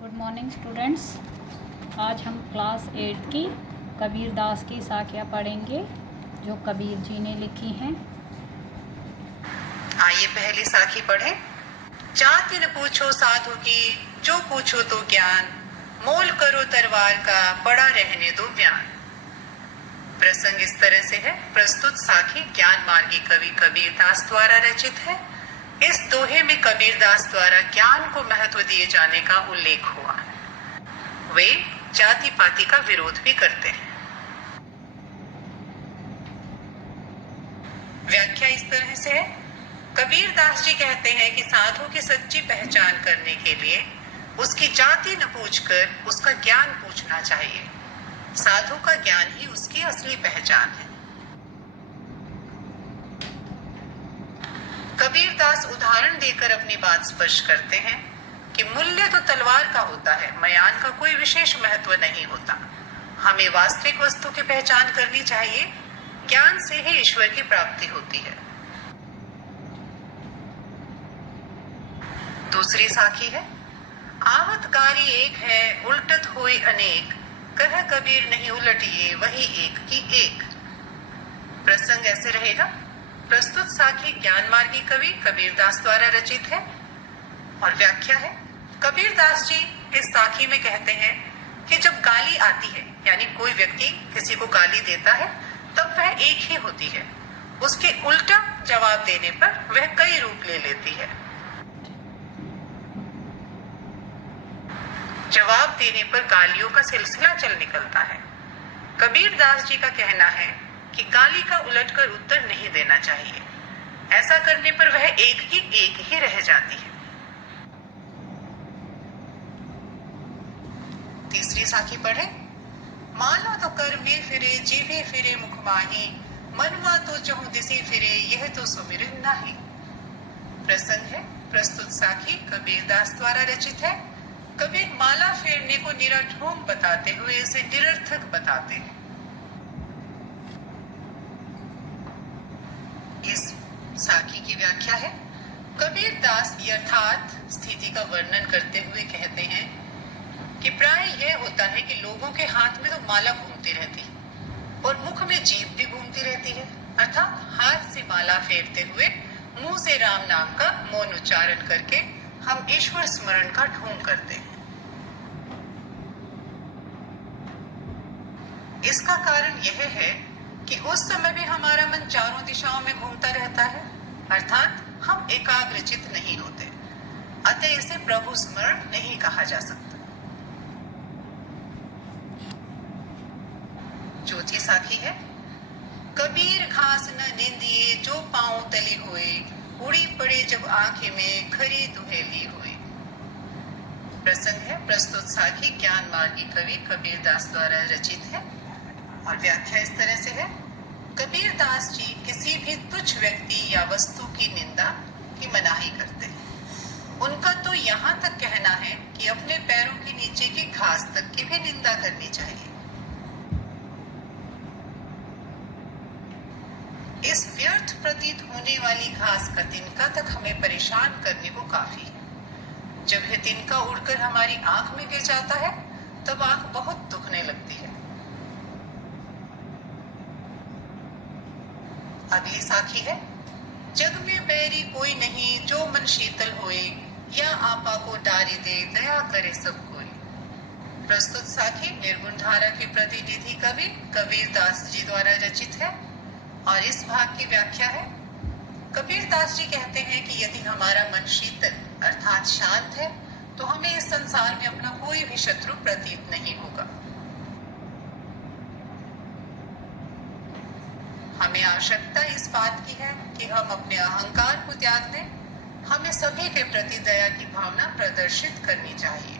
Good morning students. आज हम class 8 की कबीर दास की साखियाँ पढ़ेंगे जो कबीर जी ने लिखी हैं। आइए पहली साखी पढ़ें। जाति न पूछो साधु की, जो पूछो तो ज्ञान, मोल करो तरवार का, पड़ा रहने दो ज्ञान। प्रसंग इस तरह से है। प्रस्तुत साखी ज्ञान मार्गी कवि कबीर दास द्वारा रचित है। इस दोहे में कबीर दास द्वारा ज्ञान को महत्व दिए जाने का उल्लेख हुआ है। वे जाति पाति का विरोध भी करते हैं। व्याख्या इस तरह से है। कबीर दास जी कहते हैं कि साधु की सच्ची पहचान करने के लिए उसकी जाति न पूछकर उसका ज्ञान पूछना चाहिए। साधु का ज्ञान ही उसकी असली पहचान है। कबीर दास उदाहरण देकर अपनी बात स्पष्ट करते हैं कि मूल्य तो तलवार का होता है, म्यान का कोई विशेष महत्व नहीं होता। हमें वास्तविक वस्तु की पहचान करनी चाहिए। ज्ञान से ही ईश्वर की प्राप्ति होती है। दूसरी साखी है। आवत गारी एक है, उल्टत होई अनेक, कह कबीर नहीं उलटिए, वही एक की एक। प्रसंग ऐसे रहेगा। प्रस्तुत साखी ज्ञान मार्गी कवि कबीर दास द्वारा रचित है और व्याख्या है। कबीर दास जी इस साखी में कहते हैं कि जब गाली आती है, यानी कोई व्यक्ति किसी को गाली देता है, तब वह एक ही होती है। उसके उल्टा जवाब देने पर वह कई रूप ले लेती है। जवाब देने पर गालियों का सिलसिला चल निकलता है। कबीर दास जी का कहना है कि गाली का उलटकर उत्तर नहीं देना चाहिए। ऐसा करने पर वह एक की एक ही रह जाती है। तीसरी साखी पढ़े। मानो तो कर में फिरे, जीभे फिरे मुख माही, मनवा तो चहु दिसी फिरे, यह तो सुमिरन नाही। प्रसंग है। प्रस्तुत साखी कबीर दास द्वारा रचित है। कबीर माला फेरने को निराढोंग बताते हुए इसे निरर्थक बताते हैं। इस साखी की व्याख्या है। कबीर दास यथार्थ स्थिति का वर्णन करते हुए कहते हैं कि प्राय यह होता है कि लोगों के हाथ में तो माला घूमती रहती और मुख में जीभ भी घूमती रहती है, अर्थात हाथ से माला फेरते हुए मुंह से राम नाम का मौन उच्चारण करके हम ईश्वर स्मरण का ढोंग करते हैं। इसका कारण यह है कि उस समय भी हमारा मन चारों दिशाओं में घूमता रहता है, अर्थात हम एकाग्रचित नहीं होते। अतः इसे प्रभु स्मरण नहीं कहा जा सकता। चौथी साखी है। कबीर घास न निंदिए, जो पांव तली हुए, उड़ी पड़े जब आंखें में, खरी दुहेली हुए। प्रसंग है। प्रस्तुत साखी ज्ञान मार्गी कवि कबीर दास द्वारा रचित है और व्याख्या इस तरह से है। कबीर दास जी किसी भी तुच्छ व्यक्ति या वस्तु की निंदा की मनाही करते हैं। उनका तो यहाँ तक कहना है कि अपने पैरों के नीचे की घास तक की भी निंदा करनी चाहिए। इस व्यर्थ प्रतीत होने वाली घास का तिनका तक हमें परेशान करने को काफी है। जब यह तिनका उड़कर हमारी आंख में गिर जाता है, तब आंख बहुत दुखने लगती है। अगली साखी है। जग में बैरी कोई नहीं, जो मन शीतल होए, या आपा को डारी दे, दया करे सब कोई। प्रस्तुत साखी निर्गुण धारा के प्रतिनिधि कवि कबीर दास जी द्वारा रचित है और इस भाग की व्याख्या है। कबीर दास जी कहते हैं कि यदि हमारा मन शीतल अर्थात शांत है, तो हमें इस संसार में अपना कोई भी शत्रु प्रतीत नहीं होगा। हमें आवश्यकता इस बात की है कि हम अपने अहंकार को त्याग दें। हमें सभी के प्रति दया की भावना प्रदर्शित करनी चाहिए।